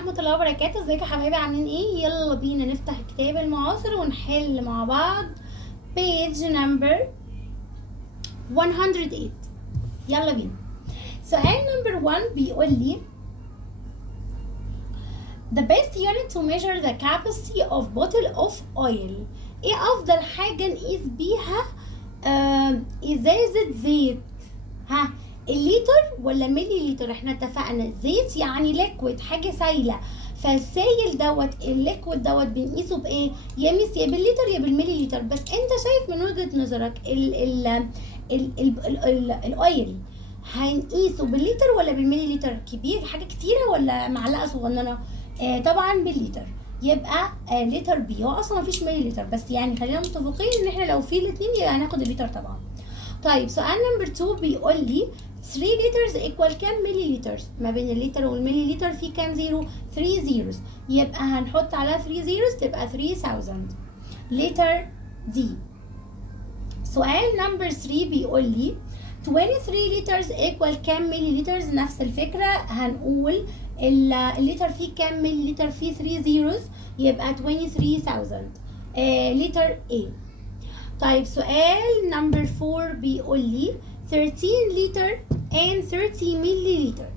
ورحمة الله وبركاته. ازيكم يا حبايبي، عاملين ايه؟ يلا بينا نفتح الكتاب المعاصر ونحل مع بعض page number 108. يلا بينا. سؤال number 1 بيقول لي the best unit to measure the capacity of bottle of oil. ايه افضل حاجة نقيس بيها ازازة زيت؟ ها، الليتر ولا ملي لتر؟ احنا اتفقنا زيت يعني ليكويد، حاجة سايلة، فالسايل دوت الليكويد دوت بنقيسه بايه؟ يا ميس يا بالليتر يا بالملي لتر. بس انت شايف من وجهة نظرك الاويل هنقيسه بالليتر ولا بالملي لتر؟ كبير حاجة كتيرة ولا معلقة صغننة؟ طبعا بالليتر، يبقى لتر بي. هو اصلا مفيش ملي لتر، بس يعني خلينا متفقين ان احنا لو في الاتنين يبقى هناخد الليتر طبعا. طيب سؤال نمبر 2 بيقول لي 3 liters equal كام ملي لتر؟ ما بين الليتر والملي لتر في كام زيرو؟ 3 zeros، يبقى هنحط على 3 zeros تبقى 3000 لتر دي. سؤال نمبر 3 بيقول لي 23 liters equal كام ملي لتر؟ نفس الفكرة، هنقول الليتر فيه كام ملي لتر؟ فيه 3 zeros، يبقى 23000 لتر A. طيب سؤال نمبر 4 بيقول لي 13 لتر and 30 ملي لتر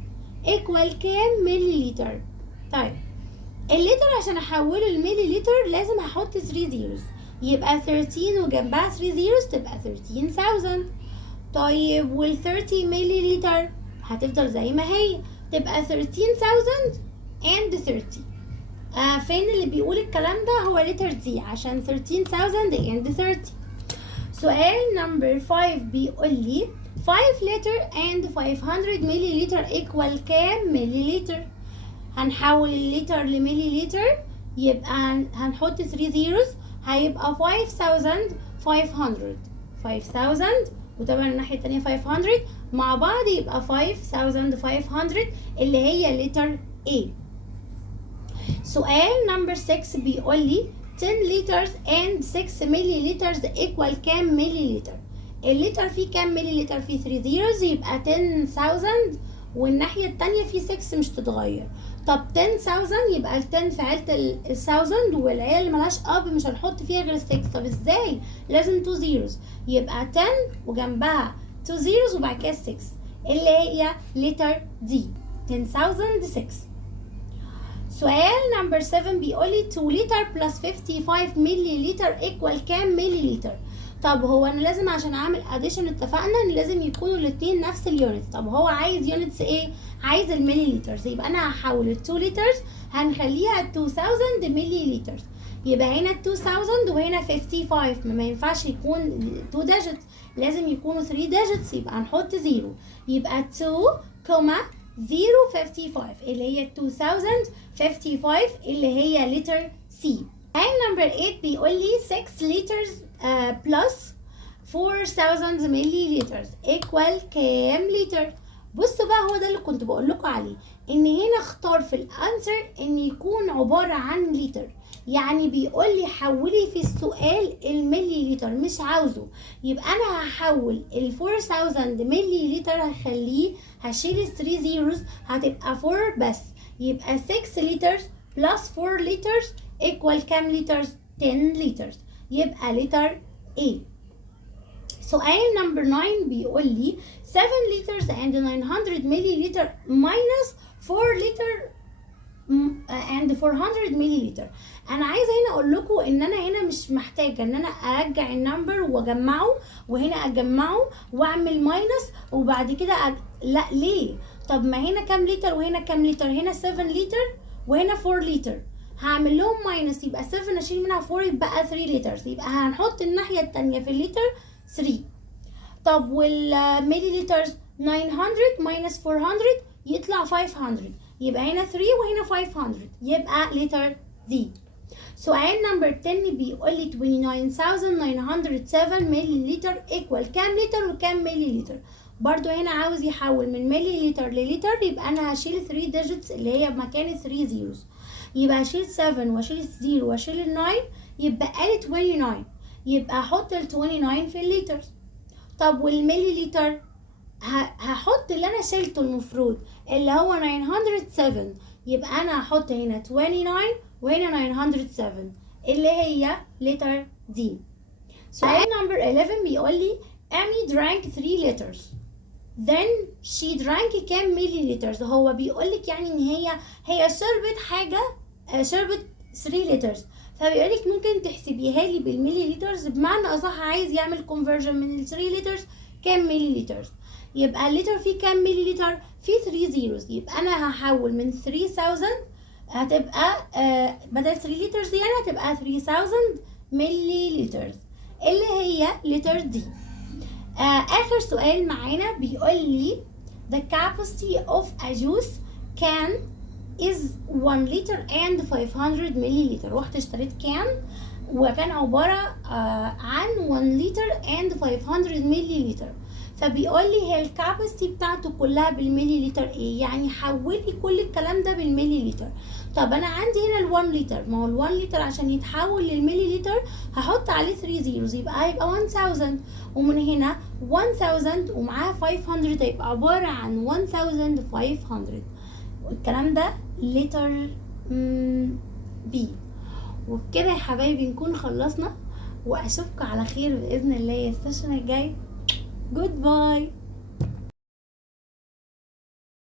equal كام ملي لتر؟ طيب اللتر عشان احوله الملي لتر لازم احط 3 zeros، يبقى 13 وجنبها 3 zeros تبقى 13000. طيب وال 30 ملي لتر هتفضل زي ما هي، تبقى 13000 and 30. فين اللي بيقول الكلام ده؟ هو لتر دي، عشان 13000 and 30. سؤال نمبر 5 بيقول لي 5 لتر and 500 ملي لتر equal كام ملي لتر؟ هنحول الليتر لملي لتر، يبقى هنحط 3 zeros، هيبقى 5000 وطبعا الناحية التانية 500 مع بعض يبقى 5500 اللي هي لتر A. سؤال نمبر 6 بيقول لي 10 liters and 6 ملي لتر equal كام ملي لتر؟ الليتر فيه كام ملي لتر؟ فيه 3 zeros، يبقى 10000 والناحية التانية فيه 6 مش تتغير. طب 10000 يبقى ال 10 في عيلة ال 1000 والعيلة اللي ملهاش اب مش هنحط فيها غير 6. طب ازاي؟ لازم 2 zeros، يبقى 10 وجنبها 2 zeros وبعد كده 6 اللي هي لتر دي 10006. سؤال نمبر 7 بيقول لي 2 لتر بلس 55 ملي لتر equal كام ملي لتر؟ طب هو انا لازم عشان اعمل اديشن اتفقنا ان لازم يكونوا الاثنين نفس اليونتس. طب هو عايز يونتس ايه؟ عايز الملي لترز، يبقى انا هحول ال 2 لترز هنخليها 2000 ملي لترز، يبقى هنا 2000 وهنا 55. ما ينفعش يكون 2 ديجيتس، لازم يكونوا 3 ديجيتس، يبقى هنحط 0، يبقى 2,055 اللي هي 2055 اللي هي لتر سي. نمبر 8 بيقول لي 6 لترز بلس 4000 ملي لتر equal كام لتر؟ بصوا بقى، هو ده اللي كنت بقول لكم عليه، ان هنا اختار في الانسر ان يكون عبارة عن لتر، يعني بيقول لي حولي في السؤال الملي لتر، مش عاوزه. يبقى انا هحول ال 4000 ملي لتر، هشيل ال 3 zeros هتبقى 4 بس، يبقى 6 لترز بلس 4 لترز equal كام لترز؟ 10 لترز، يبقى لتر A. سؤال نمبر 9 بيقول لي 7 liters and 900 ملي لتر minus 4 لتر and 400 ملي لتر. انا عايزه هنا اقول لكم ان انا هنا مش محتاجه ان انا ارجع النمبر واجمعه وهنا اجمعه واعمل ماينس وبعد كده لا ليه؟ طب ما هنا كام لتر وهنا كام لتر؟ هنا 7 لتر وهنا 4 لتر، هعمل لهم ماينس، يبقى 7 اشيل منها 4 يبقى 3 لتر، يبقى هنحط الناحيه الثانيه في اللتر 3. طب والملي لتر 900 ماينس 400 يطلع 500، يبقى هنا 3 وهنا 500 يبقى لتر دي. سؤال نمبر 10 بيقول لي 29907 ملي لتر equal كام لتر وكام ملي لتر؟ برضو هنا عاوز يحول من ملي لتر للتر، يبقى انا هشيل 3 digits اللي هي مكان 3 zeros، يبقى هشيل 7 واشيل 0 واشيل 9 يبقى لي 29، يبقى احط ال 29 في الليتر. طب والملي لتر هحط اللي انا شلته المفروض اللي هو 907 يبقى انا هحط هنا 29 وهنا 907 اللي هي letter D. سؤال number 11 بيقول لي Amy drank 3 liters then she drank كام ملي لترز. هو بيقول لك يعني ان هي شربت حاجه، شربت 3 liters، فبيقول لك ممكن تحسبيها لي بالملي لترز، بمعنى اصح عايز يعمل conversion من ال 3 liters كام ملي لترز. يبقى الليتر فيه كام ملي لتر؟ فيه 3 zeros، يبقى انا هحول من 3000 هتبقى بدل 3 liters دي يعني هتبقى 3000 ملي لترز اللي هي لتر دي. آخر سؤال معانا بيقول لي the capacity of a juice can is 1 liter and 500 milliliter. رحت اشتريت كان وكان عبارة عن 1 liter and 500 milliliter، فبيقول لي هي الكاباسيتي بتاعته كلها بالملي لتر ايه، يعني حول لي كل الكلام ده بالملي لتر. طب انا عندي هنا ال1 لتر، ما هو ال1 لتر عشان يتحول للملي لتر هحط عليه 3 زيروز يبقى هيبقى 1000، ومن هنا 1000 ومعاها 500 هيبقى عبارة عن 1500. والكلام ده لتر بي. وبكده يا حبايبي نكون خلصنا، واشوفكم على خير باذن الله السيشن الجاي. Goodbye.